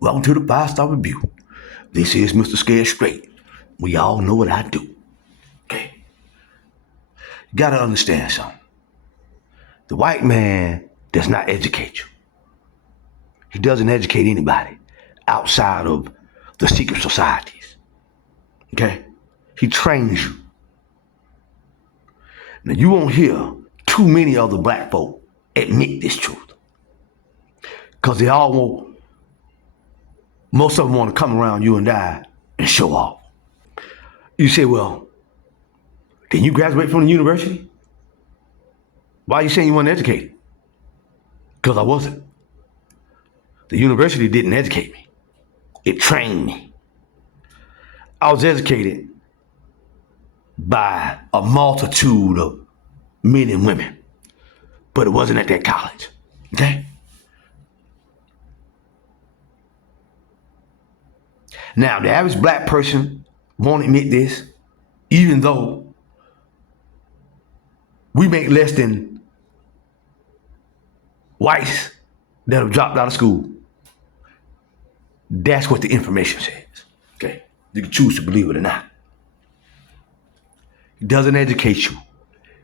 Welcome to the 5-Star Review. This is Mr. Scared Straight. We all know what I do. Okay? You gotta understand something. The white man does not educate you. He doesn't educate anybody outside of the secret societies. Okay? He trains you. Now, you won't hear too many other black folk admit this truth. Because they all want, most of them want to come around you and I and show off. You say, well, didn't you graduate from the university? Why are you saying you weren't educated? Because I wasn't. The university didn't educate me. It trained me. I was educated by a multitude of men and women, but it wasn't at that college, okay? Now, the average black person won't admit this, even though we make less than whites that have dropped out of school. That's what the information says, okay? You can choose to believe it or not. He doesn't educate you.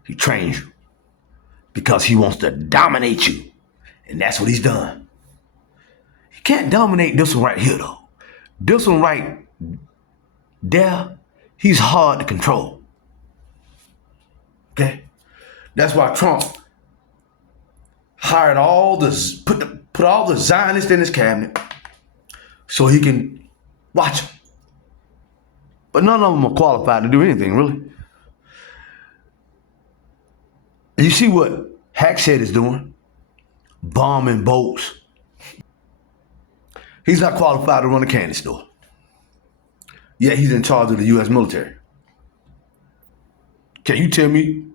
He trains you because he wants to dominate you. And that's what he's done. He can't dominate this one right here, though. This one right there, he's hard to control. Okay? That's why Trump hired put all the Zionists in his cabinet so he can watch them. But none of them are qualified to do anything, really. You see what Hacksaid is doing? Bombing boats. He's not qualified to run a candy store. Yet he's in charge of the U.S. military. Can you tell me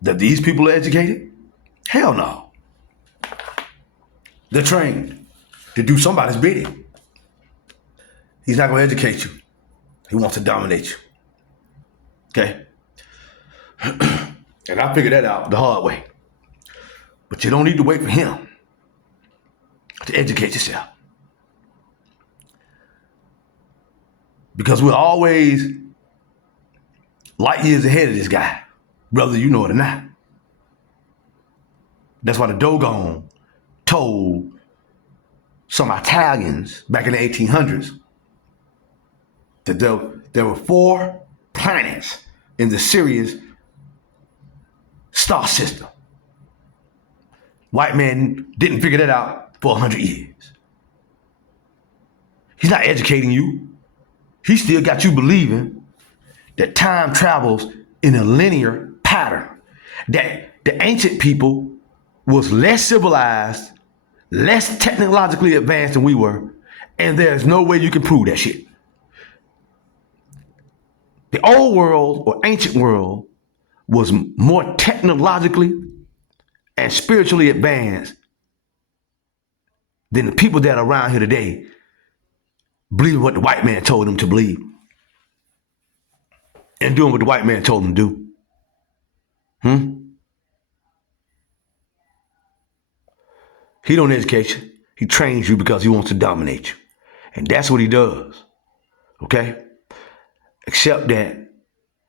that these people are educated? Hell no. They're trained to do somebody's bidding. He's not going to educate you. He wants to dominate you. Okay? And I figured that out the hard way. But you don't need to wait for him to educate yourself. Because we're always light years ahead of this guy, whether you know it or not. That's why the Dogon told some Italians back in the 1800s that there were 4 planets in the Sirius star system. White man didn't figure that out for 100 years. He's not educating you. He still got you believing that time travels in a linear pattern, that the ancient people was less civilized, less technologically advanced than we were, and there's no way you can prove that shit. The old world or ancient world was more technologically and spiritually advanced than the people that are around here today believing what the white man told them to believe and doing what the white man told them to do. He don't educate you. He trains you because he wants to dominate you. And that's what he does. Okay? Except that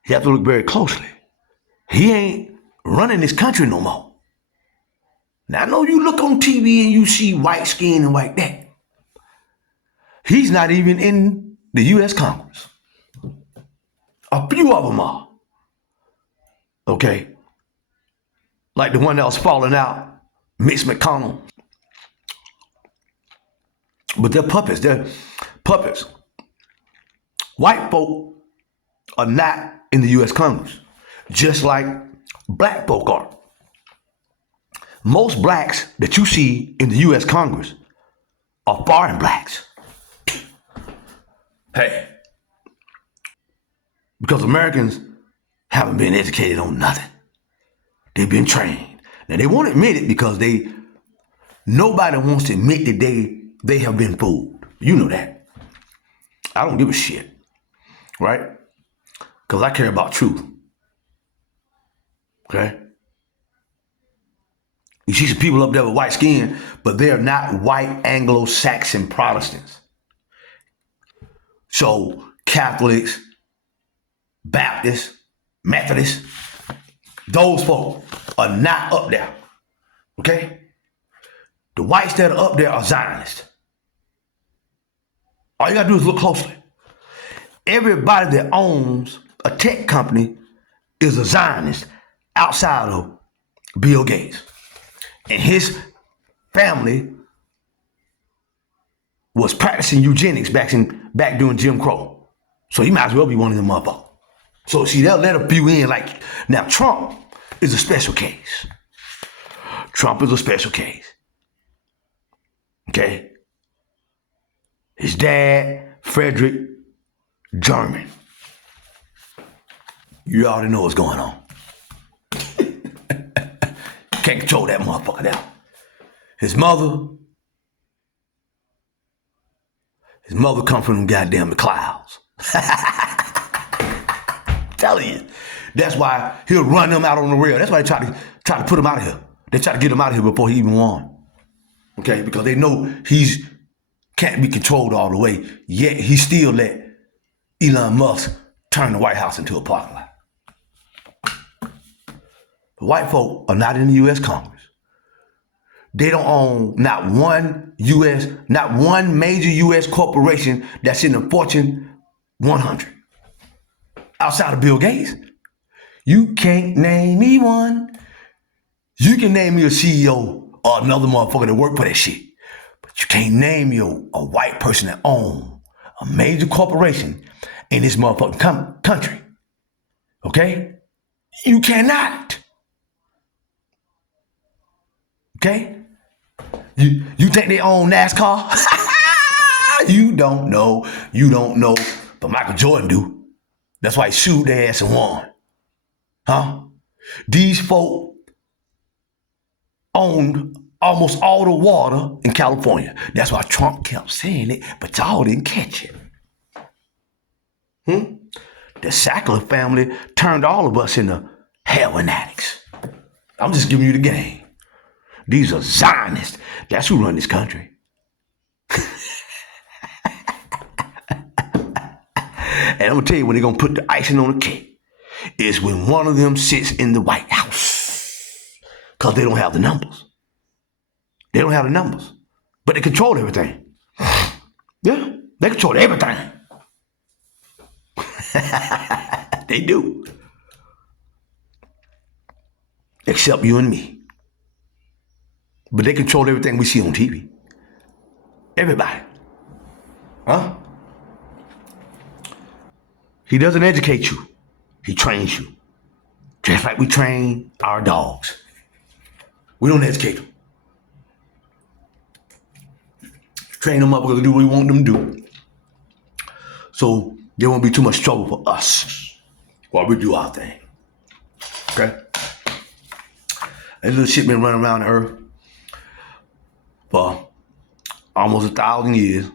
you have to look very closely. He ain't running this country no more. Now, I know you look on TV and you see white skin and white that. He's not even in the U.S. Congress. A few of them are. Okay? Like the one that was falling out, Mitch McConnell. But they're puppets. They're puppets. White folk are not in the U.S. Congress, just like black folk are. Most blacks that you see in the U.S. Congress are foreign blacks. Hey, because Americans haven't been educated on nothing. They've been trained. Now, they won't admit it because nobody wants to admit that they have been fooled. You know that. I don't give a shit, right? Because I care about truth. Okay? You see some people up there with white skin, but they're not white Anglo-Saxon Protestants. So Catholics, Baptists, Methodists, those folk are not up there. Okay? The whites that are up there are Zionists. All you gotta do is look closely. Everybody that owns a tech company is a Zionist outside of Bill Gates. And his family was practicing eugenics back during Jim Crow. So he might as well be one of them motherfuckers. So see, they'll let a few in like, now Trump is a special case. Trump is a special case. Okay? His dad, Frederick, German. You already know what's going on. Can't control that motherfucker now. His mother come from them goddamn clouds. Telling you. That's why he'll run them out on the rail. That's why they try to put him out of here. They try to get him out of here before he even won. Okay, because they know he's can't be controlled all the way. Yet he still let Elon Musk turn the White House into a parking lot. The white folk are not in the U.S. Congress. They don't own not one major U.S. corporation that's in the Fortune 100. Outside of Bill Gates. You can't name me one. You can name me a CEO or another motherfucker that work for that shit. But you can't name me a white person that owns a major corporation in this motherfucking country. Okay? You cannot. Okay? You think they own NASCAR? You don't know. But Michael Jordan do. That's why he sued their ass and won. Huh? These folk owned almost all the water in California. That's why Trump kept saying it, but y'all didn't catch it. The Sackler family turned all of us into heroin addicts. I'm just giving you the game. These are Zionists. That's who run this country. And I'm going to tell you when they're going to put the icing on the cake is when one of them sits in the White House. Because they don't have the numbers. They don't have the numbers. But they control everything. Yeah, they control everything. They do. Except you and me. But they control everything we see on TV. Everybody. Huh? He doesn't educate you. He trains you. Just like we train our dogs. We don't educate them. Train them up, we're going to do what we want them to do. So there won't be too much trouble for us while we do our thing. Okay? That little shit been running around the earth for almost 1,000 years.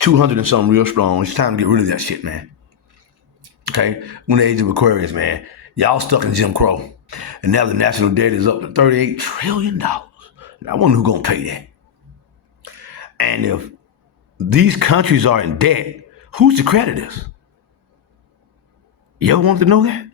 200 and something real strong. It's time to get rid of that shit, man. Okay? When the age of Aquarius, man. Y'all stuck in Jim Crow. And now the national debt is up to $38 trillion. Now, I wonder who's going to pay that. And if these countries are in debt, who's the creditors? You ever wanted to know that?